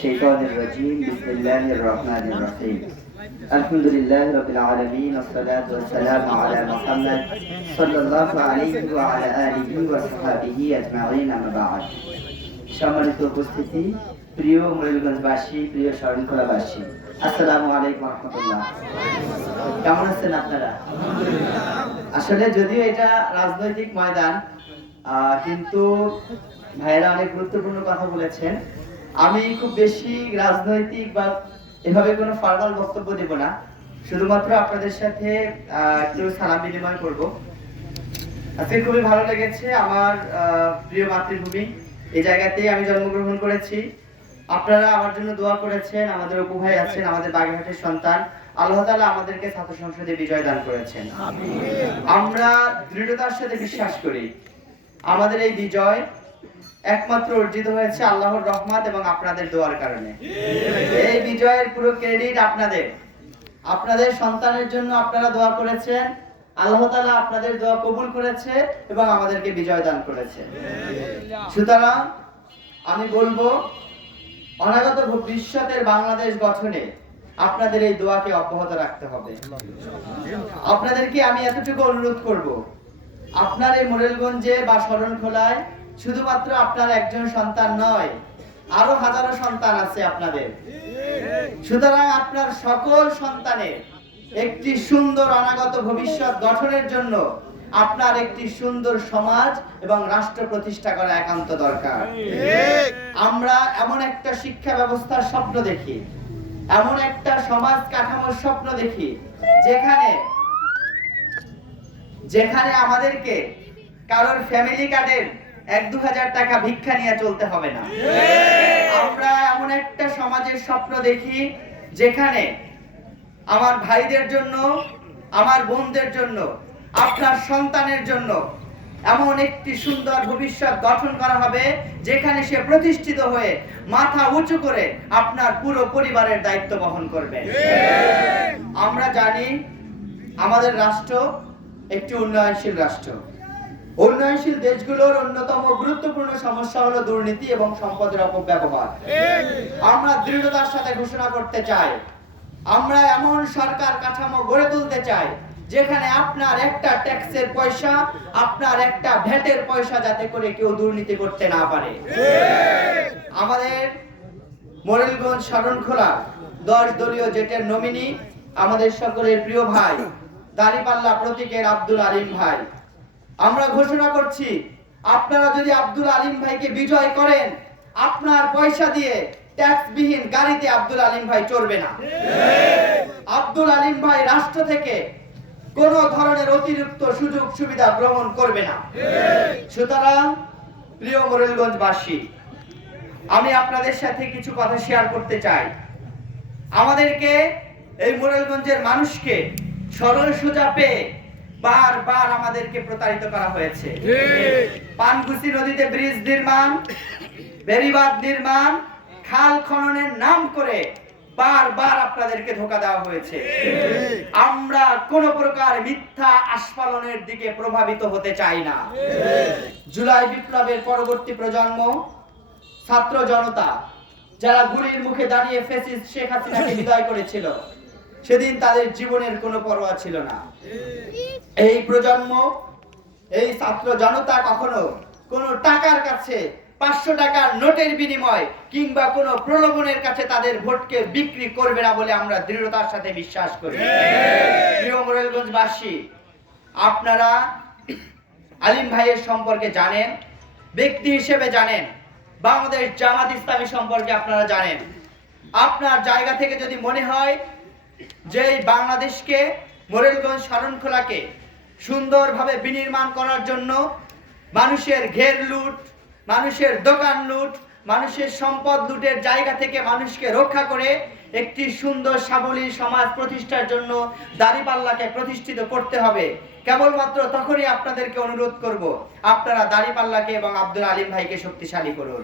الشيطان الرجيم بسم الله الرحمن الرحيم الحمد لله رب العالمين والصلاة والسلام على محمد صلى الله عليه وعلى آله وصحبه أجمعين أما بعد সম্মানিত উপস্থিতি, প্রিয় মোরেলগঞ্জবাসী, প্রিয় শরণখোলাবাসী, আসসালামু আলাইকুম ওয়া রাহমাতুল্লাহ। কেমন আছেন আপনারা? আসলে যদিও এটা রাজনৈতিক ময়দান, কিন্তু ভাইয়েরা অনেক গুরুত্বপূর্ণ কথা বলেছেন। আমি খুব বেশি রাজনৈতিক বা এভাবে কোনো ফর্মাল বক্তব্য দেব না, শুধুমাত্র আপনাদের সাথে একটু সালাম বিনিময় করব। আজকে খুবই ভালো লেগেছে। আমার প্রিয় মাতৃভূমি, এই জায়গাতেই আমি জন্মগ্রহণ করেছি। আপনারা আমার জন্য দোয়া করেছেন। আমাদের অপু ভাই আছেন, আমাদের বাগেরহাটের সন্তান। আল্লাহ তাআলা আমাদেরকে ছাত্র সংসদে বিজয় দান করেছেন। আমরা দৃঢ়তার সাথে বিশ্বাস করি আমাদের এই বিজয় একমাত্র অর্জিত হয়েছে আল্লাহর রহমত এবং আপনাদের দোয়ার কারণে। এই বিজয়ের পুরো ক্রেডিট আপনাদের। আপনাদের সন্তানের জন্য আপনারা দোয়া করেছেন, আল্লাহ তাআলা আপনাদের দোয়া কবুল করেছে এবং আমাদেরকে বিজয় দান করেছে। সুতরাং আমি বলবো, অনাগত ভবিষ্যতের বাংলাদেশ গঠনে আপনাদের এই দোয়াকে অব্যাহত রাখতে হবে। আপনাদেরকে আমি এতটুকু অনুরোধ করব, আপনার এই মোরেলগঞ্জে বা শরণখোলায় শুধুমাত্র আপনার একজন সন্তান নয়, আরো হাজারো সন্তান আছে আপনাদের। সুতরাং আপনার সকল সন্তানের একটি সুন্দর অনাগত ভবিষ্যৎ গঠনের জন্য আপনার একটি সুন্দর সমাজ এবং রাষ্ট্র প্রতিষ্ঠা করা একান্ত দরকার। আমরা এমন একটা শিক্ষা ব্যবস্থার স্বপ্ন দেখি, এমন একটা সমাজ কাঠামোর স্বপ্ন দেখি যেখানে আমাদেরকে কারোর ফ্যামিলি কার্ডের 1-2 হাজার টাকা ভিক্ষা নিয়ে চলতে হবে না। আমরা এমন একটা সমাজের স্বপ্ন দেখি যেখানে আমার ভাইদের জন্য, আমার বোনদের জন্য, আপনার সন্তানের জন্য এমন একটি সুন্দর ভবিষ্যৎ গঠন করা হবে যেখানে সে প্রতিষ্ঠিত হয়ে মাথা উঁচু করে আপনার পুরো পরিবারের দায়িত্ব বহন করবে। আমরা জানি আমাদের রাষ্ট্র একটি উন্নয়নশীল রাষ্ট্র। উন্নয়নশীল দেশগুলোর অন্যতম গুরুত্বপূর্ণ সমস্যা হলো দুর্নীতি এবং সম্পদের অপব্যবহার। আমরা দৃঢ়তার সাথে ঘোষণা করতে চাই, আমরা এমন সরকার কাঠামো গড়ে তুলতে চাই যেখানে আপনার একটা ট্যাক্সের পয়সা, আপনার একটা ভ্যাটের পয়সা যাতে করে কেউ দুর্নীতি করতে না পারে। আমাদের মোরেলগঞ্জ শরণখোলা 10 দলীয় জেটের নমিনি আমাদের সকলের প্রিয় ভাই দাঁড়িপাল্লা প্রতীকের আব্দুল আলিম ভাই। আমরা ঘোষণা করছি, আপনারা যদি আব্দুল আলিম ভাইকে বিজয় করেন, আপনার পয়সা দিয়ে ট্যাক্সবিহীন গাড়িতে আব্দুল আলিম ভাই চড়বে না। আব্দুল আলিম ভাই রাষ্ট্র থেকে কোন ধরনের অতিরিক্ত সুযোগ সুবিধা গ্রহণ করবে না। সুতরাং প্রিয় মোরেলগঞ্জবাসী, আমি আপনাদের সাথে কিছু কথা শেয়ার করতে চাই। আমাদেরকে এই মোরেলগঞ্জের মানুষকে সরল সোজা পেয়ে বারবার আমাদেরকে প্রতারিত করা হয়েছে। পানকুসি নদীতে ব্রিজ নির্মাণ, বেড়িবাঁধ নির্মাণ, খাল খননের নাম করে বারবার আপনাদেরকে ধোঁকা দেওয়া হয়েছে। আমরা কোন প্রকার মিথ্যা আস্ফালনের দিকে প্রভাবিত হতে চাই না। জুলাই বিপ্লবের পরবর্তী প্রজন্ম, ছাত্র জনতা যারা গুলির মুখে দাঁড়িয়ে ফ্যাসিস্ট শেখ হাসিনাকে বিদায় করেছিল, সেদিন তাদের জীবনের কোনো পরোয়া ছিল না। এই প্রজন্ম, এই ছাত্র জনতা কখনো কোনো টাকার কাছে, 500 টাকার নোটের বিনিময় কিংবা কোনো প্রলোভনের কাছে তাদের ভোটকে বিক্রি করবে না বলে আমরা দৃঢ়তার সাথে বিশ্বাস করি। প্রিয় মোরেলগঞ্জবাসী, আপনারা আলিম ভাইয়ের সম্পর্কে জানেন, ব্যক্তি হিসেবে জানেন, বাংলাদেশ জামাত ইসলামী সম্পর্কে আপনারা জানেন। আপনার জায়গা থেকে যদি মনে হয় যে বাংলাদেশকে, মোরেলগঞ্জ শরণখোলাকে সুন্দরভাবে বিনির্মাণ করার জন্য মানুষের ঘের লুট, মানুষের দোকান লুট, মানুষের সম্পদ লুটের জায়গা থেকে মানুষকে রক্ষা করে একটি সুন্দর সাবলীল সমাজ প্রতিষ্ঠার জন্য দাঁড়িপাল্লাকে প্রতিষ্ঠিত করতে হবে, কেবলমাত্র তখনই আপনাদেরকে অনুরোধ করব, আপনারা দাঁড়িপাল্লাকে এবং আব্দুল আলিম ভাইকে শক্তিশালী করুন।